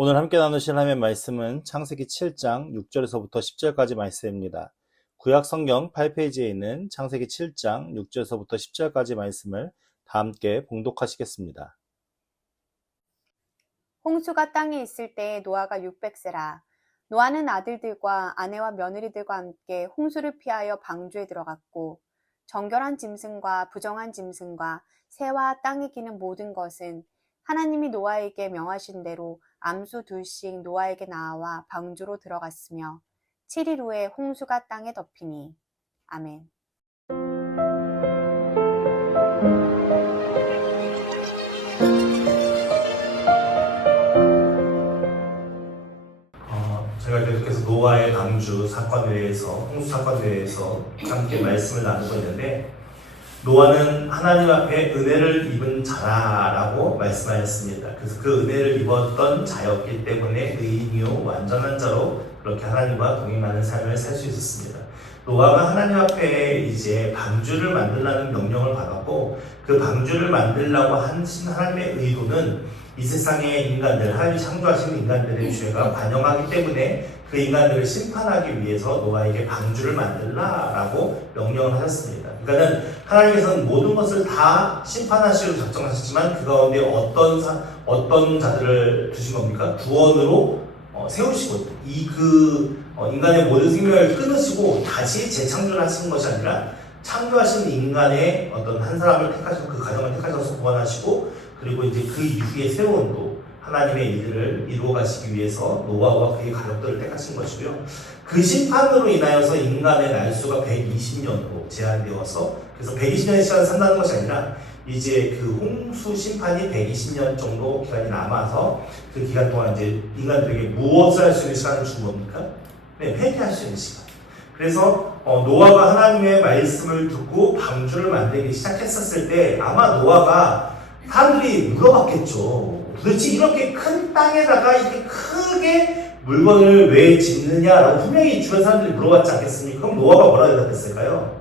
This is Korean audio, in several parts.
오늘 함께 나누실 하나님의 말씀은 창세기 7장 6절에서부터 10절까지 말씀입니다. 구약 성경 8페이지에 있는 창세기 7장 6절에서부터 10절까지 말씀을 다 함께 봉독하시겠습니다. 홍수가 땅에 있을 때 노아가 600세라. 노아는 아들들과 아내와 며느리들과 함께 홍수를 피하여 방주에 들어갔고, 정결한 짐승과 부정한 짐승과 새와 땅에 기는 모든 것은 하나님이 노아에게 명하신 대로 암수 둘씩 노아에게 나와 방주로 들어갔으며 7일 후에 홍수가 땅에 덮이니. 아멘. 제가 계속해서 노아의 방주 사건에 대해서, 홍수 사건에 대해서 함께 말씀을 나누고 있는데, 노아는 하나님 앞에 은혜를 입은 자라라고 말씀하였습니다. 그래서 그 은혜를 입었던 자였기 때문에 의인이요 완전한 자로 그렇게 하나님과 동행하는 삶을 살 수 있었습니다. 노아가 하나님 앞에 이제 방주를 만들라는 명령을 받았고, 그 방주를 만들라고 하신 하나님의 의도는 이 세상의 인간들, 하나님이 창조하신 인간들의 죄가 반영하기 때문에 그 인간들을 심판하기 위해서 노아에게 방주를 만들라라고 명령을 하셨습니다. 그러니까 하나님께서는 모든 것을 다 심판하시려고 작정하셨지만 그 가운데 어떤 자들을 두신 겁니까? 구원으로 세우시고 인간의 모든 생명을 끊으시고 다시 재창조를 하시는 것이 아니라 창조하신 인간의 어떤 한 사람을 택하셔서 그 가정을 택하셔서 구원하시고, 그리고 이제 그 이후에 세운 또 하나님의 일들을 이루어 가시기 위해서 노아와 그의 가족들을 택하신 것이고요. 그 심판으로 인하여서 인간의 날수가 120년으로 제한되어서, 그래서 120년의 시간을 산다는 것이 아니라 이제 그 홍수 심판이 120년 정도 기간이 남아서 그 기간 동안 이제 인간들에게 무엇을 할 수 있는 시간을 준 겁니까? 네, 회개할 수 있는 시간. 그래서 노아가 하나님의 말씀을 듣고 방주를 만들기 시작했었을 때 아마 노아가 사람들이 물어봤겠죠. 도대체 이렇게 큰 땅에다가 이렇게 크게 물건을 왜 짓느냐라고 분명히 주변 사람들이 물어봤지 않겠습니까? 그럼 노아가 뭐라 대답했을까요?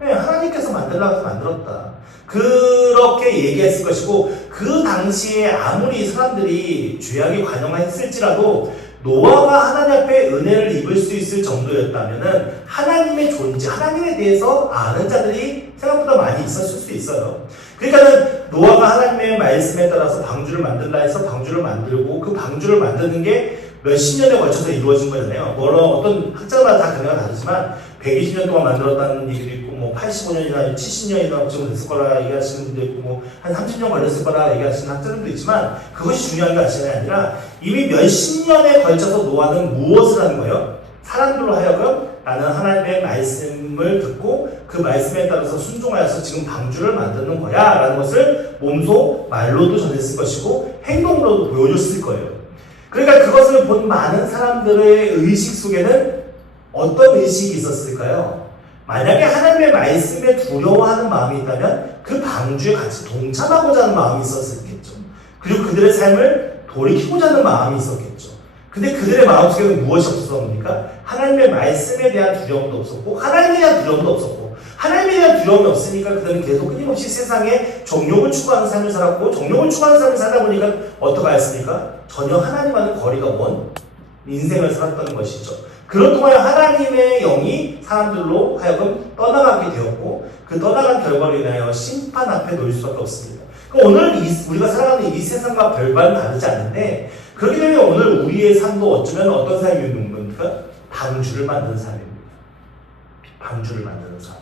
네, 하나님께서 만들라고 해서 만들었다. 그렇게 얘기했을 것이고, 그 당시에 아무리 사람들이 죄악이 관영했을지라도 노아가 하나님 앞에 은혜를 입을 수 있을 정도였다면은 하나님의 존재, 하나님에 대해서 아는 자들이 생각보다 많이 있었을 수도 있어요. 그러니까는 노아가 하나님의 말씀에 따라서 방주를 만들라 해서 방주를 만들고, 그 방주를 만드는 게 몇십 년에 걸쳐서 이루어진 거잖아요. 어떤 학자마다 다 견해가 다르지만 120년 동안 만들었다는 얘기도 있고, 85년이나 70년이나 지금 됐을 거라 얘기하시는 분도 있고, 한 30년 걸렸을 거라 얘기하시는 학자들도 있지만, 그것이 중요한 게 아니라 이미 몇십 년에 걸쳐서 노아는 무엇을 하는 거예요? 사람들로 하여금 나는 하나님의 말씀을 듣고 그 말씀에 따라서 순종하여서 지금 방주를 만드는 거야 라는 것을 몸소 말로도 전했을 것이고 행동으로도 보여줬을 거예요. 그러니까 그것을 본 많은 사람들의 의식 속에는 어떤 의식이 있었을까요? 만약에 하나님의 말씀에 두려워하는 마음이 있다면 그 방주에 같이 동참하고자 하는 마음이 있었겠죠. 그리고 그들의 삶을 돌이키고자 하는 마음이 있었겠죠. 근데 그들의 마음속에는 무엇이 없었습니까? 하나님의 말씀에 대한 두려움도 없었고, 하나님에 대한 두려움도 없었고, 하나님에 대한 두려움이 없으니까 그들은 계속 끊임없이 세상에 정욕을 추구하는 삶을 살았고, 정욕을 추구하는 삶을 살다 보니까 어떻게 하였습니까? 전혀 하나님과는 거리가 먼 인생을 살았다는 것이죠. 그런 동안 하나님의 영이 사람들로 하여금 떠나가게 되었고, 그 떠나간 결과로 인하여 심판 앞에 놓일 수밖에 없습니다. 오늘 우리가 살아가는 이 세상과 별반 다르지 않은데, 그렇기 때문에 오늘 우리의 삶도 어쩌면 어떤 삶이 있는 겁니까? 방주를 만드는 삶입니다. 방주를 만드는 삶.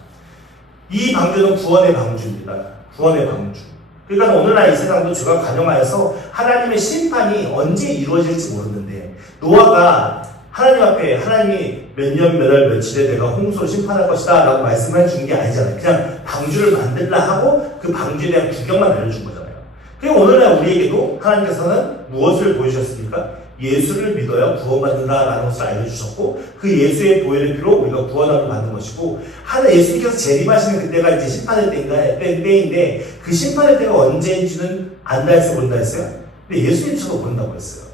이 방주는 구원의 방주입니다. 구원의 방주. 그러니까 오늘날 이 세상도 죄가 관영하여서 하나님의 심판이 언제 이루어질지 모르는데, 노아가 하나님 앞에 하나님이 몇 년, 몇 월, 며칠에 내가 홍수로 심판할 것이다 라고 말씀을 해준 게 아니잖아요. 그냥 방주를 만들라 하고 그 방주에 대한 구경만 알려준 거잖아요. 그리고 오늘날 우리에게도 하나님께서는 무엇을 보여주셨습니까? 예수를 믿어야 구원받는다라는 것을 알려주셨고, 그 예수의 보혈의 피로 우리가 구원함을 받는 것이고, 예수님께서 재림하시는 그때가 이제 심판의 때인데, 그 심판의 때가 언제인지는 안다 해서 모른다 했어요? 근데 예수님께서도 모른다고 했어요.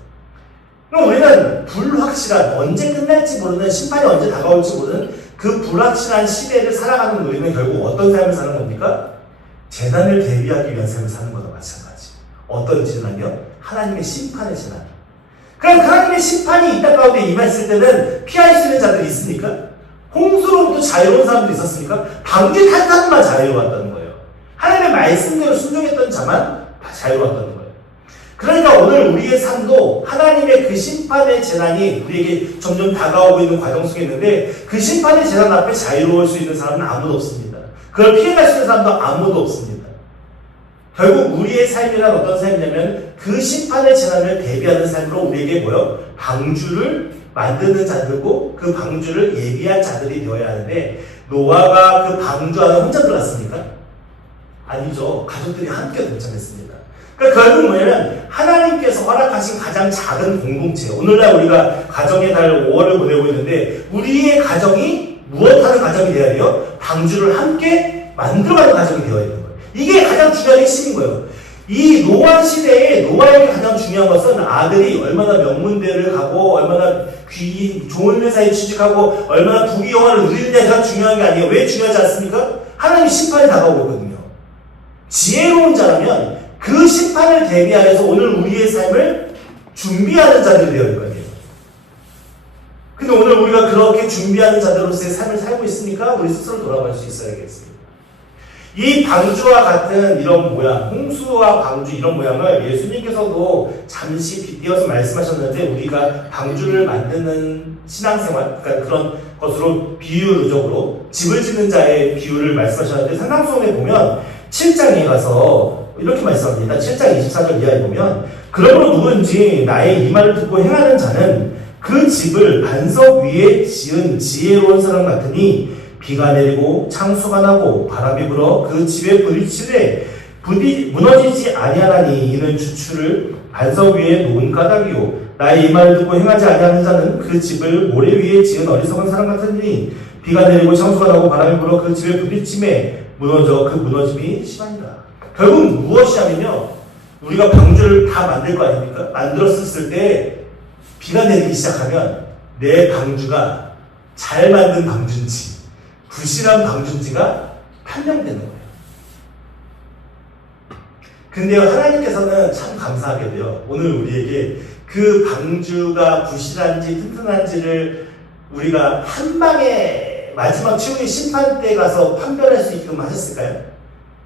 그럼 우리는 불확실한, 언제 끝날지 모르는, 심판이 언제 다가올지 모르는 그 불확실한 시대를 살아가는 우리는 결국 어떤 삶을 사는 겁니까? 재난을 대비하기 위한 삶을 사는 것과 마찬가지. 어떤 재난이요? 하나님의 심판의 재난. 그럼 하나님의 심판이 이 땅 가운데 임했을 때는 피할 수 있는 자들이 있습니까? 홍수로부터 자유로운 사람들이 있었습니까? 방주에 탄 사람만 자유로웠다는 거예요. 하나님의 말씀대로 순종했던 자만 자유로웠다는 거예요. 그러니까 오늘 우리의 삶도 하나님의 그 심판의 재난이 우리에게 점점 다가오고 있는 과정 속에 있는데 그 심판의 재난 앞에 자유로울 수 있는 사람은 아무도 없습니다. 그걸 피해갈 수 있는 사람도 아무도 없습니다. 결국 우리의 삶이란 어떤 삶이냐면 그 심판의 재난을 대비하는 삶으로 우리에게 뭐요? 방주를 만드는 자들고 그 방주를 예비한 자들이 되어야 하는데 노아가 그 방주 안에 혼자 들어갔습니까? 아니죠. 가족들이 함께 동참했습니다. 그러니까 결국 뭐냐면 하나님께서 허락하신 가장 작은 공동체, 오늘날 우리가 가정의 달 5월을 보내고 있는데 우리의 가정이 무엇하는 가정이 되어야 돼요? 방주를 함께 만들어가는 가정이 되어야 되는 거예요. 이게 가장 중요한 핵심인 거예요. 이 노아 시대에 노아에게 가장 중요한 것은 아들이 얼마나 명문대를 가고 얼마나 좋은 회사에 취직하고 얼마나 부귀영화를 누리느냐가 중요한 게 아니에요. 왜 중요하지 않습니까? 하나님의 심판이 다가오고 있거든요. 지혜로운 자라면 그 심판을 대비하여서 오늘 우리의 삶을 준비하는 자들이 되어야 될 거예요. 근데 오늘 우리가 그렇게 준비하는 자들로서의 삶을 살고 있으니까 우리 스스로 돌아볼 수 있어야겠습니다. 이 방주와 같은 이런 모양, 홍수와 방주 이런 모양을 예수님께서도 잠시 빗대어서 말씀하셨는데 우리가 방주를 만드는 신앙생활, 그러니까 그런 것으로 비유적으로 집을 짓는 자의 비유를 말씀하셨는데 산상수훈에 보면 7장에 가서 이렇게 말씀합니다. 7장 24절 이하에 보면 그러므로 누구든지 나의 이 말을 듣고 행하는 자는 그 집을 반석 위에 지은 지혜로운 사람 같으니 비가 내리고 창수가 나고 바람이 불어 그 집에 부딪히되 무너지지 아니하나니 이는 주추를 반석 위에 놓은 까닭이요 나의 이 말을 듣고 행하지 아니하는 자는 그 집을 모래 위에 지은 어리석은 사람 같으니 비가 내리고 창수가 나고 바람이 불어 그 집에 부딪힘에 무너져 그 무너짐이 심하니라. 결국 무엇이냐면요, 우리가 방주를 다 만들 거 아닙니까? 만들었을 때 비가 내리기 시작하면 내 방주가 잘 만든 방주인지 부실한 방주인지가 판명되는 거예요. 근데요, 하나님께서는 참 감사하게도요, 오늘 우리에게 그 방주가 부실한지 튼튼한지를 우리가 한 방에 마지막 최후의 심판 때 가서 판별할 수 있게끔 하셨을까요?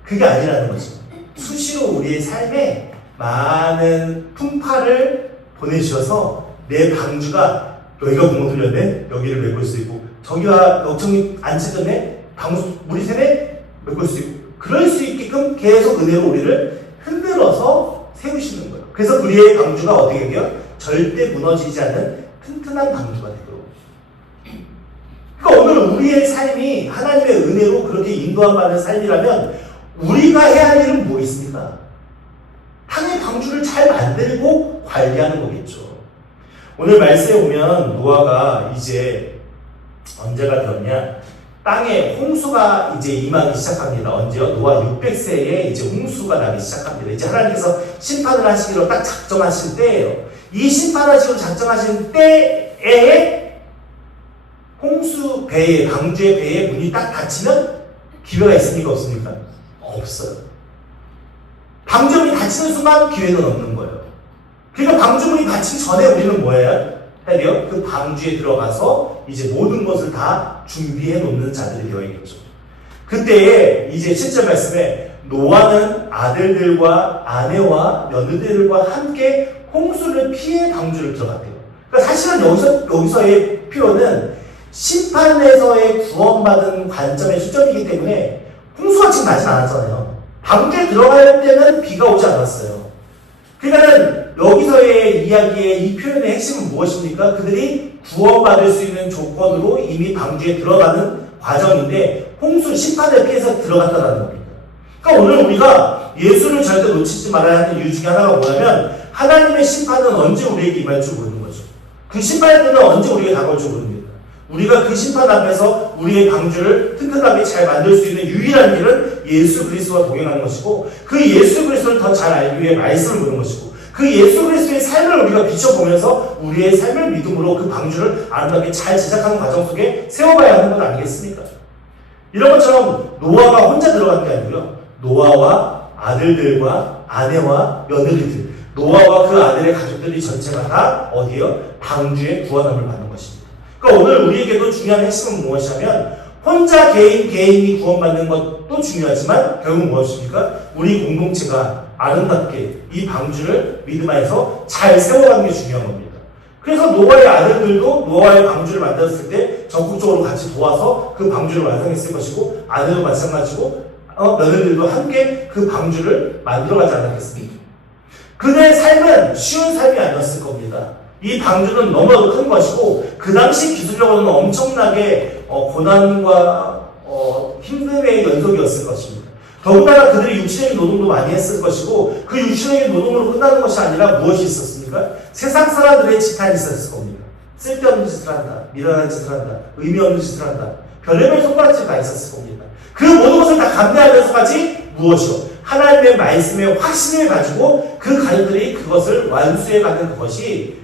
그게 아니라는 거죠. 수시로 우리의 삶에 많은 풍파를 보내주셔서 내 방주가 여기가 구멍 뚫렸네? 여기를 메꿀 수 있고 저기가 걱정이 안 찢었네? 물이 새네? 메꿀 수 있고 그럴 수 있게끔 계속 은혜로 우리를 흔들어서 세우시는 거예요. 그래서 우리의 방주가 어떻게 돼요? 절대 무너지지 않는 튼튼한 방주가 되도록. 그러니까 오늘 우리의 삶이 하나님의 은혜로 그렇게 인도함 받는 삶이라면 우리가 해야 할 일은 뭐 있습니까? 하나님의 방주를 잘 만들고 관리하는 거겠죠. 오늘 말씀에 보면 노아가 이제 언제가 되었냐? 땅에 홍수가 이제 임하기 시작합니다. 언제요? 노아 600세에 이제 홍수가 나기 시작합니다. 이제 하나님께서 심판을 하시기로 딱 작정하신 때예요. 이 심판하시기로 작정하신 때에 홍수 배에, 방주의 배에 문이 딱 닫히면 기회가 있습니까? 없습니까? 없어요. 방주문이 닫히는 순간 기회는 없는 거예요. 그러니까 방주문이 닫히기 전에 우리는 뭐 해야 돼요? 그 방주에 들어가서 이제 모든 것을 다 준비해 놓는 자들이 되어야겠죠. 그때에 이제 7절 말씀에 노아는 아들들과 아내와 며느리들과 함께 홍수를 피해 방주를 들어갔대요. 그러니까 사실은 여기서의 표현은 심판에서의 구원받은 관점의 초점이기 때문에 홍수가 지금 나진 않았잖아요. 방주에 들어갈 때는 비가 오지 않았어요. 그러니까는 여기서의 이야기의 이 표현의 핵심은 무엇입니까? 그들이 구원받을 수 있는 조건으로 이미 방주에 들어가는 과정인데 홍수 심판을 피해서 들어갔다는 겁니다. 그러니까 오늘 우리가 예수를 절대 놓치지 말아야 하는 이유 중에 하나가 뭐냐면 하나님의 심판은 언제 우리에게 임할 줄 모르는 거죠. 그 심판의 때는 언제 우리에게 다가올 줄 모릅니다. 우리가 그 심판 앞에서 우리의 방주를 튼튼하게 잘 만들 수 있는 유일한 길은 예수 그리스도와 동행하는 것이고 그 예수 그리스도를 더 잘 알기 위해 말씀을 보는 것이고 그 예수 그리스도의 삶을 우리가 비춰보면서 우리의 삶을 믿음으로 그 방주를 아름답게 잘 제작하는 과정 속에 세워가야 하는 것 아니겠습니까? 이런 것처럼 노아가 혼자 들어간 게 아니고요. 노아와 아들들과 아내와 며느리들, 노아와 그 아들의 가족들이 전체가 다 어디요? 방주의 구원함을 받는 것입니다. 그러니까 오늘 우리에게도 중요한 핵심은 무엇이냐면 혼자 개인이 구원받는 것도 중요하지만 결국 무엇입니까? 우리 공동체가 아름답게 이 방주를 믿음 안에서 잘 세워가는 게 중요한 겁니다. 그래서 노아의 아들들도 노아의 방주를 만들었을 때 적극적으로 같이 도와서 그 방주를 완성했을 것이고 아들도 마찬가지고 며느리들도 함께 그 방주를 만들어가지 않았겠습니까? 그들의 삶은 쉬운 삶이 아니었을 겁니다. 이 방주는 너무나도 큰 것이고 그 당시 기술력으로는 엄청나게 고난과 힘듦의 연속이었을 것입니다. 더군다나 그들이 육신적인 노동도 많이 했을 것이고 그 육신적인 노동으로 끝나는 것이 아니라 무엇이 있었습니까? 세상 사람들의 지탄이 있었을 겁니다. 쓸데없는 짓을 한다, 미련한 짓을 한다, 의미 없는 짓을 한다, 별의별 손가락질 다 있었을 겁니다. 그 모든 것을 다 감내하면서까지 무엇이요? 하나님의 말씀의 확신을 가지고 그 가족들이 그것을 완수해가는 그것이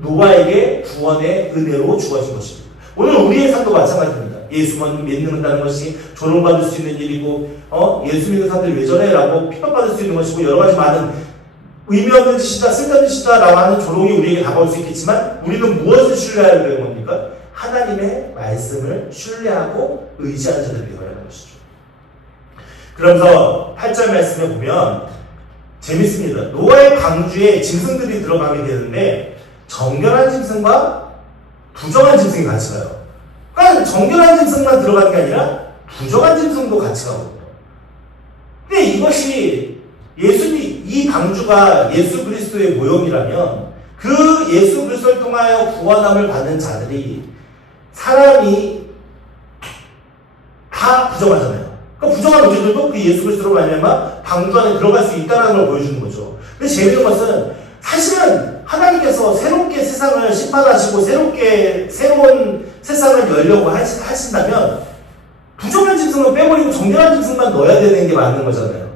노아에게 구원의 은혜로 주어진 것입니다. 오늘 우리의 삶도 마찬가지입니다. 예수만 믿는다는 것이 조롱받을 수 있는 일이고 예수 믿는 사람들이 왜 저래? 라고 핍박받을 수 있는 것이고 여러 가지 많은 의미 없는 짓이다, 쓸데없는 짓이다 라고 하는 조롱이 우리에게 다가올 수 있겠지만 우리는 무엇을 신뢰해야 되는 겁니까? 하나님의 말씀을 신뢰하고 의지하는 자들이 되어야 것이죠. 그러면서 8절 말씀에 보면 재밌습니다. 노아의 방주에 짐승들이 들어가게 되는데 정결한 짐승과 부정한 짐승이 같이 가요. 그러니까 정결한 짐승만 들어가는 게 아니라 부정한 짐승도 같이 가거든요. 근데 이것이 이 방주가 예수 그리스도의 모형이라면 그 예수 그리스도를 통하여 구원함을 받는 자들이 사람이 다 부정하잖아요. 그러니까 부정한 우리들도 그 예수 그리스도로 말미암아 방주 안에 들어갈 수 있다는 걸 보여주는 거죠. 근데 재미있는 것은 사실은 하나님께서 새롭게 세상을 심판하시고 새로운 세상을 열려고 하신다면 부정한 짐승은 빼버리고 정결한 짐승만 넣어야 되는 게 맞는 거잖아요.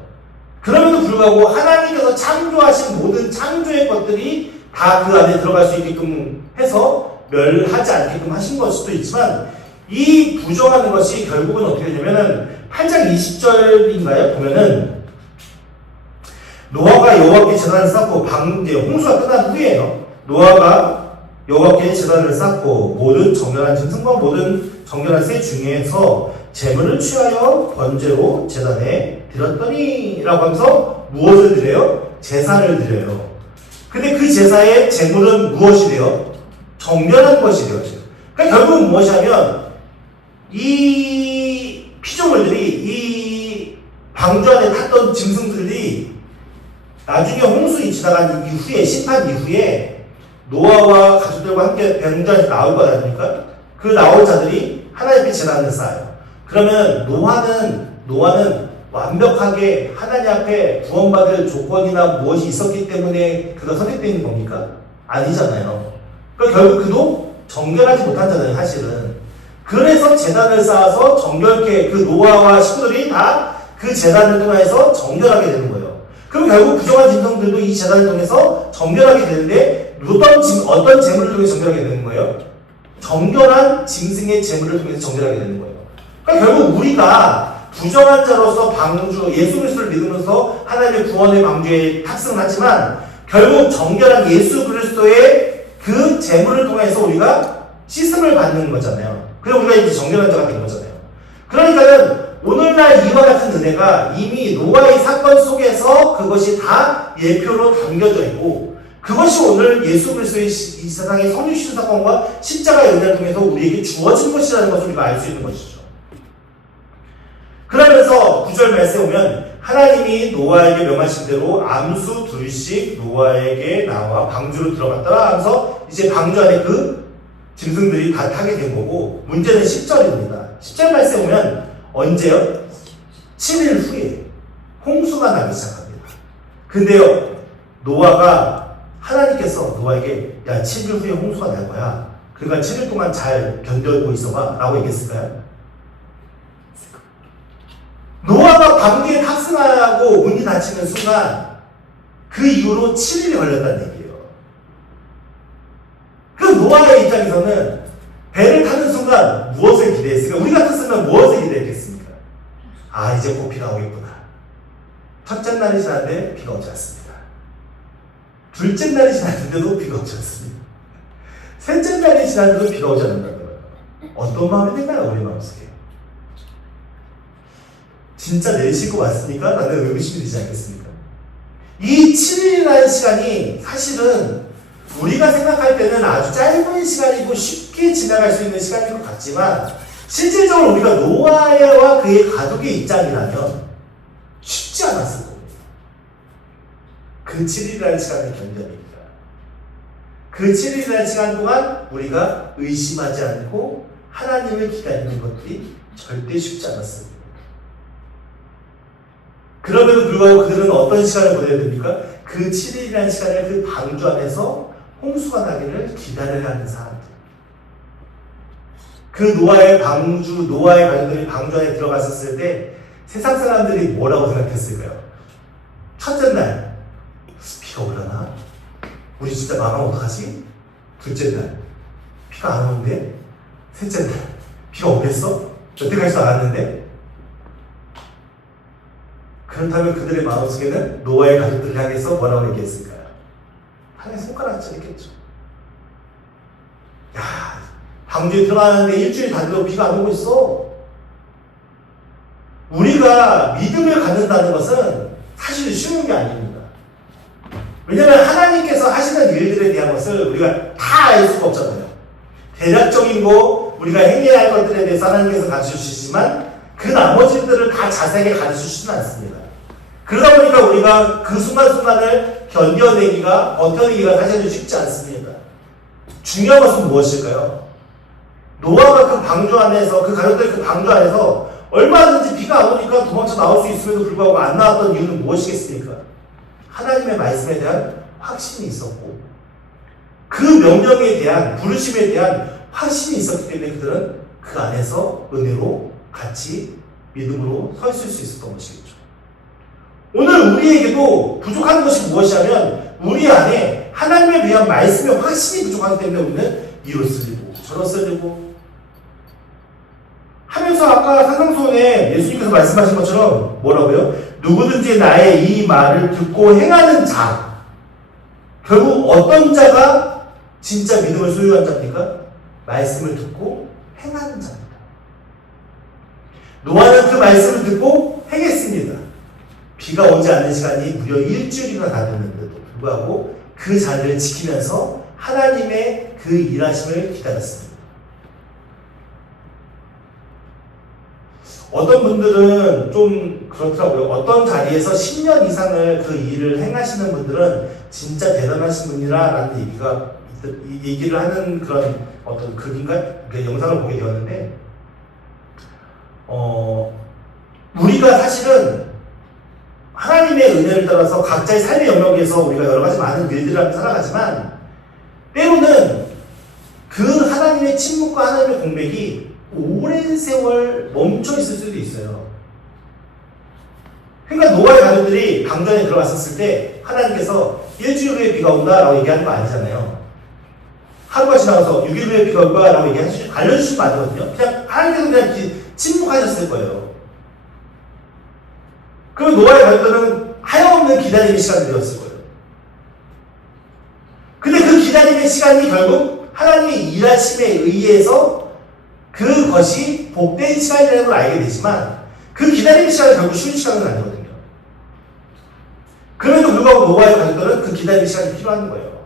그럼에도 불구하고 하나님께서 창조하신 모든 창조의 것들이 다 그 안에 들어갈 수 있게끔 해서 멸하지 않게끔 하신 걸 수도 있지만 이 부정하는 것이 결국은 어떻게 되냐면은 8장 20절인가요? 보면은 노아가 여호와께 제단을 쌓고 홍수가 끝난 후에요. 노아가 여호와께 제단을 쌓고 모든 정결한 짐승과 모든 정결한 새 중에서 제물을 취하여 번제로 제단에 드렸더니 라고 하면서 무엇을 드려요? 제사를 드려요. 근데 그 제사의 제물은 무엇이 돼요? 정결한 것이 돼요. 그러니까 결국은 무엇이냐면 이 피조물들이 이 방주 안에 탔던 짐승들이 나중에 홍수 지나간 이후에 심판 이후에 노아와 가족들과 함께 방주 안에서 나올 거 아닙니까? 그 나올 자들이 하나님 앞에 제단을 쌓아요. 그러면 노아는 완벽하게 하나님 앞에 구원받을 조건이나 무엇이 있었기 때문에 그가 선택된 겁니까? 아니잖아요. 그러니까 결국 그도 정결하지 못하잖아요, 사실은. 그래서 제단을 쌓아서 정결케 그 노아와 식구들이 다 그 제단을 통해서 정결하게 되는 거예요. 그럼 결국 부정한 짐승들도 이 제단을 통해서 정결하게 되는데 어떤 제물을 통해서 정결하게 되는 거예요? 정결한 짐승의 제물을 통해서 정결하게 되는 거예요. 그러니까 결국 우리가 부정한 자로서 방주, 예수 그리스도를 믿으면서 하나님의 구원의 방주에 탑승을 하지만 결국 정결한 예수 그리스도의 그 제물을 통해서 우리가 씻음을 받는 거잖아요. 그래서 우리가 이제 정결한 자가 된 거잖아요. 그러니까는 오늘날 이와 같은 은혜가 이미 노아의 사건 속에서 그것이 다 예표로 담겨져 있고 그것이 오늘 예수 그리스도의 이 세상의 성육신 사건과 십자가의 은혜를 통해서 우리에게 주어진 것이라는 것을 우리가 알 수 있는 것이죠. 그러면서 9절 말씀에 보면 하나님이 노아에게 명하신 대로 암수 둘씩 노아에게 나와 방주로 들어갔더라 하면서 이제 방주 안에 그 짐승들이 다 타게 된 거고 문제는 10절입니다. 10절 말씀에 보면 언제요? 7일 후에 홍수가 나기 시작합니다. 근데요 노아가 하나님께서 노아에게 야 7일 후에 홍수가 날 거야. 그러니까 7일 동안 잘 견뎌고 있어봐 라고 얘기했을까요? 노아가 방주에 탑승하고 문이 닫히는 순간 그 이후로 7일이 걸렸다는 얘기예요. 그 노아의 입장에서는 배를 타는 순간 무엇을 기대했을까? 우리 같았으면 무엇을 기대했겠습니까? 아 이제 곧 비가 오겠구나. 첫째 날이 지났는데 비가 오지 않습니다. 둘째 날이 지났는데도 비가 오지 않습니다. 셋째 날이 지났는데도 비가 오지 않는다는 거예요. 어떤 마음이 될까요? 우리 마음속에. 진짜 내리실 것 같습니까? 라는 의구심이 되지 않겠습니까? 이 7일이라는 시간이 사실은 우리가 생각할 때는 아주 짧은 시간이고 쉽게 지나갈 수 있는 시간인 것 같지만 실질적으로 우리가 노아와 그의 가족의 입장이라면 쉽지 않았을 겁니다. 그 7일이라는 시간을 견뎌냅니다. 그 7일이라는 시간 동안 우리가 의심하지 않고 하나님을 기다리는 것들이 절대 쉽지 않았습니다. 그럼에도 불구하고 그들은 어떤 시간을 보내야 됩니까? 그 7일이라는 시간을 그 방주 안에서 홍수가 나기를 기다려야 하는 사람들. 그 노아의 가족들이 방주 안에 들어갔었을 때 세상 사람들이 뭐라고 생각했을까요? 첫째 날, 비가 오려나? 우리 진짜 망하면 어떡하지? 둘째 날, 비가 안 오는데? 셋째 날, 비가 오겠어? 여태까지도 안 왔는데? 그렇다면 그들의 마음속에는 노아의 가족들을 향해서 뭐라고 얘기했을까요? 하나의 손가락질 했겠죠. 야, 방주에 들어가는데 일주일 다 돼도 비가 안 오고 있어. 우리가 믿음을 갖는다는 것은 사실 쉬운 게 아닙니다. 왜냐하면 하나님께서 하시는 일들에 대한 것을 우리가 다 알 수가 없잖아요. 대략적인 거 우리가 행해야 할 것들에 대해서 하나님께서 가르쳐주시지만 그 나머지들을 다 자세하게 가르쳐주시지는 않습니다. 그러다 보니까 우리가 그 순간순간을 버텨내기가 사실은 쉽지 않습니다. 중요한 것은 무엇일까요? 노아가 그 방주 안에서, 그 가족들이 그 방주 안에서 얼마든지 비가 안 오니까 도망쳐 나올 수 있음에도 불구하고 안 나왔던 이유는 무엇이겠습니까? 하나님의 말씀에 대한 확신이 있었고, 그 명령에 대한, 부르심에 대한 확신이 있었기 때문에 그들은 그 안에서 은혜로 같이 믿음으로 서 있을 수 있었던 것이겠죠. 오늘 우리에게도 부족한 것이 무엇이냐면 우리 안에 하나님에 대한 말씀의 확신이 부족하기 때문에 우리는 이로 쓰리고 저로 쓰리고 하면서 아까 산상수훈에 예수님께서 말씀하신 것처럼 뭐라고요? 누구든지 나의 이 말을 듣고 행하는 자, 결국 어떤 자가 진짜 믿음을 소유한 자입니까? 말씀을 듣고 행하는 자입니다. 노아는 그 말씀을 듣고 행했습니다. 비가 오지 않는 시간이 무려 일주일이나 다 됐는데도 불구하고 그 자리를 지키면서 하나님의 그 일하심을 기다렸습니다. 어떤 분들은 좀 그렇더라고요. 어떤 자리에서 10년 이상을 그 일을 행하시는 분들은 진짜 대단하신 분이라는 얘기를 하는 그런 어떤 글인가 영상을 보게 되었는데, 우리가 사실은 하나님의 은혜를 따라서 각자의 삶의 영역에서 우리가 여러 가지 많은 일들을 하며 살아가지만 때로는 그 하나님의 침묵과 하나님의 공백이 오랜 세월 멈춰 있을 수도 있어요. 그러니까 노아의 가족들이 방주안에 들어갔었을 때 하나님께서 일주일 후에 비가 온다 라고 얘기하는 거 아니잖아요. 하루가 지나가서 6일 후에 비가 올 거야 라고 알려주시면 안 되거든요. 그냥 하나님께서 그냥 침묵하셨을 거예요. 그럼 노아의 가족들은 하염없는 기다림의 시간이 되었을 거예요. 근데 그 기다림의 시간이 결국 하나님의 일하심에 의해서 그것이 복된 시간이라는 걸 알게 되지만 그 기다림의 시간은 결국 쉬운 시간은 아니거든요. 그럼에도 불구하고 노아의 가족들은 그 기다림의 시간이 필요한 거예요.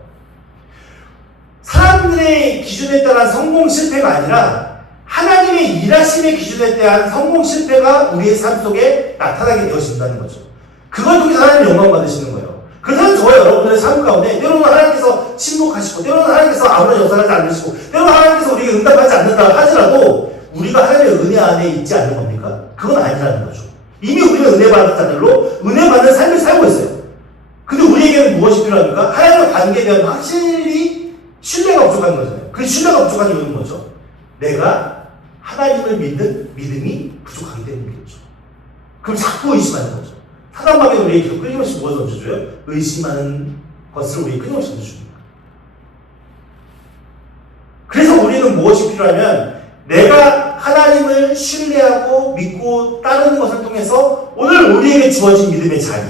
사람들의 기준에 따른 성공 실패가 아니라 하나님의 일하심의 기준에 대한 성공 실패가 우리의 삶 속에 나타나게 되어진다는 거죠. 그걸 통해서 하나님 영광 받으시는 거예요. 그래서 저와 여러분들의 삶 가운데 때로는 하나님께서 침묵하시고 때로는 하나님께서 아무런 역사를 하지 않으시고 때로는 하나님께서 우리에게 응답하지 않는다 하더라도 우리가 하나님의 은혜 안에 있지 않는 겁니까? 그건 아니라는 거죠. 이미 우리는 은혜 받은 자들로 은혜 받는 삶을 살고 있어요. 근데 우리에게는 무엇이 필요합니까? 하나님과 관계에 대한 확실히 신뢰가 부족한 거잖아요. 그 신뢰가 부족한 이유는 뭐죠? 내가 하나님을 믿는 믿음이 부족하기 때문이겠죠. 그럼 자꾸 의심하는 거죠. 사단마귀는 우리에게 계속 끊임없이 무엇을 던져줘요? 의심하는 것을 우리에게 끊임없이 던져줍니다. 그래서 우리는 무엇이 필요하면 내가 하나님을 신뢰하고 믿고 따르는 것을 통해서 오늘 우리에게 주어진 믿음의 자리,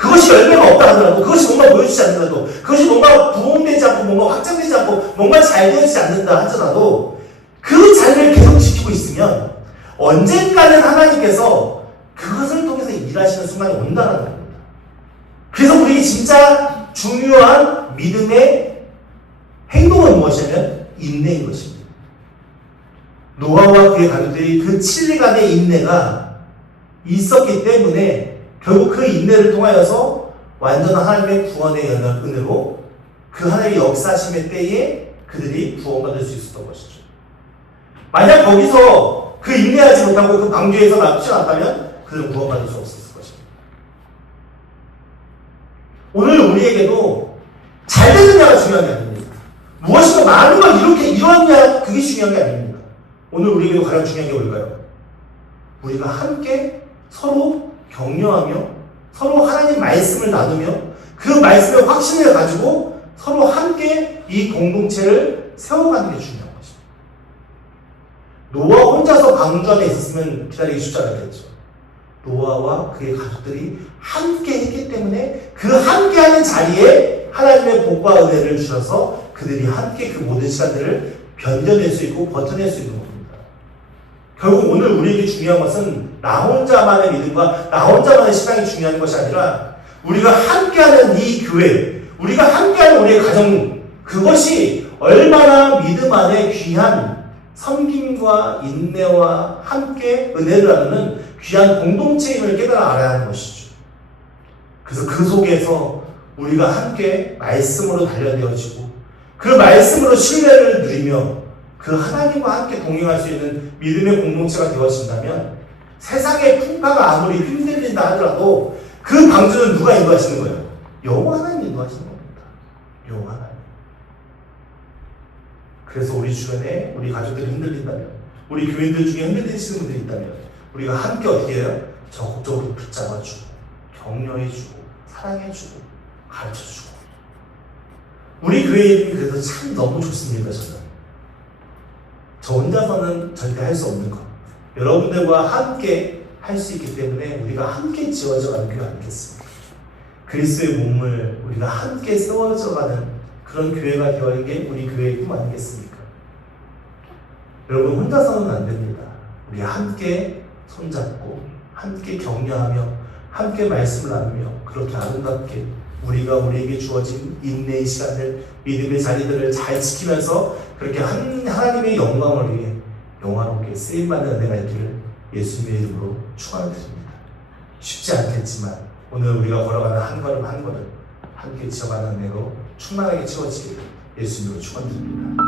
그것이 열매가 없다 하더라도, 그것이 뭔가 보여주지 않더라도, 그것이 뭔가 부흥되지 않고, 뭔가 확장되지 않고, 뭔가 잘 되어지지 않는다 하더라도, 그 자리를 계속 지키고 있으면, 언젠가는 하나님께서 그것을 통해서 일하시는 순간이 온다는 겁니다. 그래서 우리에게 진짜 중요한 믿음의 행동은 무엇이냐면, 인내인 것입니다. 노아와 그의 가족들이 그 7일간의 인내가 있었기 때문에 결국 그 인내를 통하여서 완전한 하나님의 구원의 은혜로 그 하나님의 역사하심의 때에 그들이 구원받을 수 있었던 것이죠. 만약 거기서 그 인내하지 못하고 그 방주에서 쫓겨났다면 그들은 구원받을 수 없었을 것입니다. 오늘 우리에게도 잘 되는 자가 중요한 게 아닙니다. 무엇인가 많은 걸 이렇게 이루었냐 그게 중요한 게 아닙니다. 오늘 우리에게도 가장 중요한 게 뭘까요? 우리가 함께 서로 격려하며 서로 하나님 말씀을 나누며 그 말씀의 확신을 가지고 서로 함께 이 공동체를 세워가는 게 중요한 것입니다. 노아 혼자서 방주 안에 있었으면 기다리기 쉽지 않았겠죠. 노아와 그의 가족들이 함께 했기 때문에 그 함께하는 자리에 하나님의 복과 은혜를 주셔서 그들이 함께 그 모든 시간들을 견뎌낼 수 있고 버텨낼 수 있는 겁니다. 결국 오늘 우리에게 중요한 것은 나 혼자만의 믿음과 나 혼자만의 신앙이 중요한 것이 아니라 우리가 함께하는 이 교회, 우리가 함께하는 우리의 가정, 그것이 얼마나 믿음 안에 귀한 섬김과 인내와 함께 은혜를 나누는 귀한 공동체임을 깨달아 알아야 하는 것이죠. 그래서 그 속에서 우리가 함께 말씀으로 단련되어지고 그 말씀으로 신뢰를 누리며 그 하나님과 함께 동행할 수 있는 믿음의 공동체가 되어진다면 세상의 풍파가 아무리 흔들린다 하더라도 그 방주는 누가 인도하시는 거예요? 여호와 하나님이 인도하시는 겁니다. 여호와 하나님. 그래서 우리 주변에 우리 가족들이 흔들린다면, 우리 교인들 중에 흔들리시는 분들이 있다면 우리가 함께 어떻게 해요? 적극적으로 붙잡아주고 격려해주고 사랑해주고 가르쳐주고. 우리 교회 이름이 그래서 참 너무 좋습니다. 저는 저 혼자서는 절대 할 수 없는 것, 여러분들과 함께 할 수 있기 때문에 우리가 함께 지어져 가는 교회 아니겠습니까? 그리스도의 몸을 우리가 함께 세워져 가는 그런 교회가 되어야 게 우리 교회의 꿈 아니겠습니까? 여러분 혼자서는 안 됩니다. 우리 함께 손잡고 함께 격려하며 함께 말씀을 나누며 그렇게 아름답게 우리가 우리에게 주어진 인내의 시간을, 믿음의 자리들을 잘 지키면서 그렇게 하나님의 영광을 위해 영화롭게 쓰임받는 은혜가 있기를 예수님의 이름으로 축원드립니다. 쉽지 않겠지만 오늘 우리가 걸어가는 한 걸음 한 걸음 함께 지어가는 은혜로 충만하게 채워지기를 예수님으로 축원드립니다.